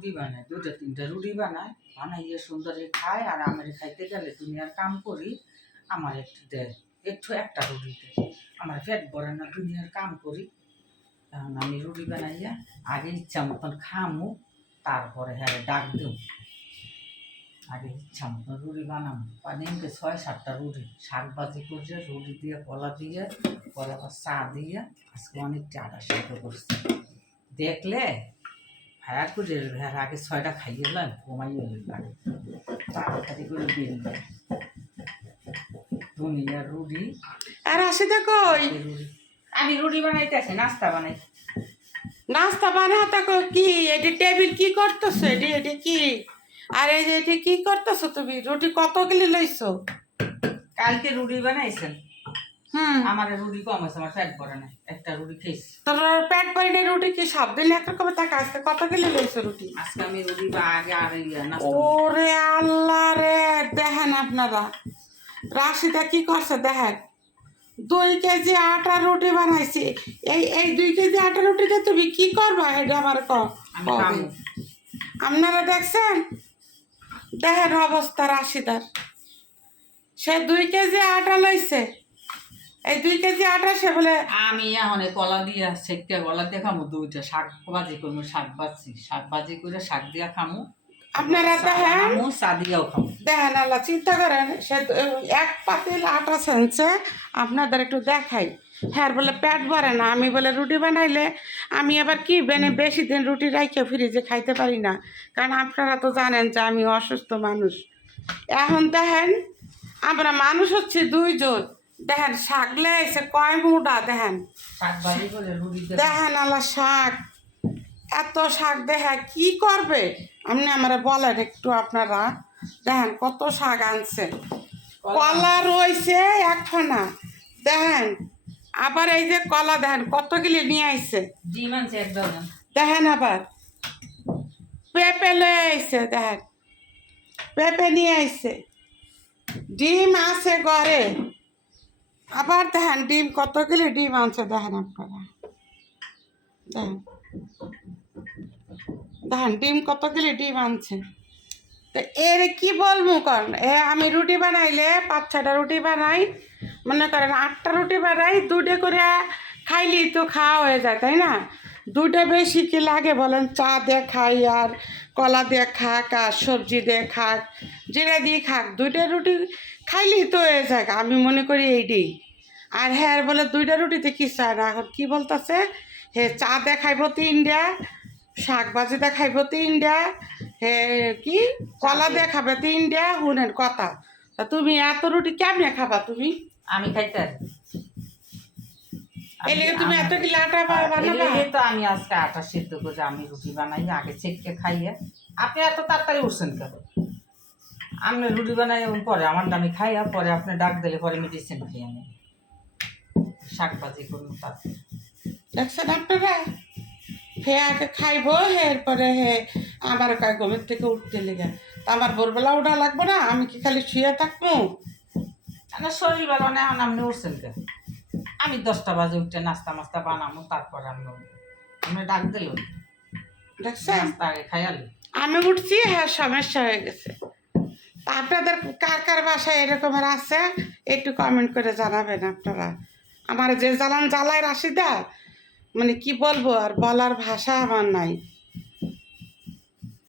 রুটি বানায় দুটা তিনটা রুটি বানায়, বানাইয়ে সুন্দরে খায় আর আমার খাইতে গেলে দুনিয়ার কাম করি, আমার একটু দেয় একটু একটা রুটি দেয় আমার পেট ভরে না দুনিয়ার কাম করি। এখন আমি রুটি বানাইয়া আগে ইচ্ছা মতন খামু, তারপরে হ্যাঁ ডাক দেব। আগে ইচ্ছা মতন রুটি বানাবো বানিয়ে ছয়, সাতটা রুটি, শাক ভাজি করছে রুটি দিয়ে, কলা দিয়ে, কলা চা দিয়ে, আজকে অনেকটা আটা সেদ্ধ করছে। দেখলে ভায়ার করে আগে ছয়টা খাইয়ে এলাম কমাইয়ে এলাম তাড়াতাড়ি করে বেরিয়ে রুটি। আর রাশিদা কই? এই রুটি আমি রুটি বানাইতেছি নাস্তা বানাই। নাস্তা বানাতা কই কি? এটি টেবিল কি করতেছো? এটি এটি কি? আর এই যে এটি কি করতেছো তুমি? রুটি কত কিলো লইছো? কালকে রুটি বানাইছেন। আমার রুটি কম আছে আমার পেট ভরে না একটা রুটি খেয়েছি। তোর পেট পরিনে রুটি কি সব কত কিলো লইছো রুটি? আজকে আমি রুটি বা আগে আর ওরে আল্লাহ রে দেখেন আপনারা। রাশিদা কি করছে দেখেন? দুই কেজি আটা রুটি বানাইছি। এই এই দুই কেজি আটা রুটিতে তুমি কি করবা? এটা আমার আপনারা দেখছেন? দেখেন অবস্থা রাশিদার। সে দুই কেজি আটা লইছে। এই দুই কেজি আটা সে বলে আমি এখন কলা দিয়া সেটকে কলা দিয়ে খামো দুইটা শাক ভাজি করব শাক ভাজি শাক ভাজি করে শাক দিয়া খামো। আপনারা দেখেন। খামো চা দিয়াও খামো। দেখেন আল্লাহ চিন্তা করেন সে এক পাতিল আটা সেনছে আপনাদের একটু দেখাই। হ্যাঁ বলে পেট ভরে না আমি বলে রুটি বানাইলে আমি আবার কি বেনে বেশি দিন রুটি রাইখে ফ্রিজে খাইতে পারি না। কারণ আপনারা তো জানেন যে আমি অসুস্থ মানুষ। এখন দেখেন আমরা মানুষ হচ্ছে দুইজন। দেখেন শাকলে এসে কয় মুটা দেখেন? শাক দেখেন আল্লাহ শাক এত শাক দেখা কি করবে? আপনি আমার বলেন একটু আপনারা দেখেন কত শাক আনছে। কলা। রয়েছে একখানা দেখেন আবার এই যে কলা দেখেন কতগুলি নিয়ে আইছে। ডিম আনছে দেখেন আবার পেঁপে লয়ে আইছে দেখেন পেঁপে নিয়ে আইছে। ডিম আছে ঘরে। আবার দেখেন ডিম, কত কিলো ডিম আনছে দেখেন আপনারা। দেখেন। দেখেন, ডিম কত কিলো ডিম আনছে। তো এর কি বলব কারণ এ আমি রুটি বানাইলে পাঁচ ছটা রুটি বানাই, মনে করেন আটটা রুটি বানাই দুটো করে খাইলেই তো খাওয়া হয়ে যায়, তাই না? দুটো বেশি কি লাগে বলেন? চা দিয়ে খাই আর কলা দিয়ে খাক আর সবজি দিয়ে খাক, জিরা দিয়ে খাক, দুইটা রুটি খাইলেই তো হয়ে যাক। আমি মনে করি এইটাই। আর হ্যাঁ বলে দুইটা রুটিতে কি চায় না? এখন কী বলতেছে? হে, চা দিয়ে খাইব তিনটা শাক ভাজি দিয়ে খাইব তিনটা হে, কি? কলা দিয়ে খাবে তিনটা শুনেন কথা। তুমি এত রুটি কেমনে খাবা তুমি? আমি খাইতে তুমি এত কিলো আটা বানাবা? তো আমি আজকে আটা সিদ্ধ করে আমি রুটি বানাই আগে চেককে খাইয়ে। আপনি এত তাড়াতাড়ি উঠছেন কেন? আমি রুটি বানাই পরে আমার আমি খাইয়া পরে আপনি ডাক দিলে পরে মেডিসিন খাইয়ে নেই শাক ভাজি করুন তারপরে দেখছেন আপনারা? হে আগে খাইবো হে এরপরে হে আমার কাজ ঘুমের থেকে উঠতে লেগে। তা আমার ভোরবেলা ওঠা লাগবে না আমি কি খালি শুয়ে থাকব? শরীর ভালো না এখন আপনি উঠছেন কেন? আমি দশটা বাজে উঠে নাস্তা মাস্তা বানাবো তারপরে আমি। ডাক দিল? দেখছেন আগে খাইয়ালি আমি উঠছি হ্যাঁ সমস্যা হয়ে গেছে। আপনাদের কার কার বাসায় এরকমের আছে? একটু কমেন্ট করে জানাবেন আপনারা। আমার যে জ্বালান জ্বালায় রাশিদা মানে কি বলব আর বলার ভাষা আমার নাই।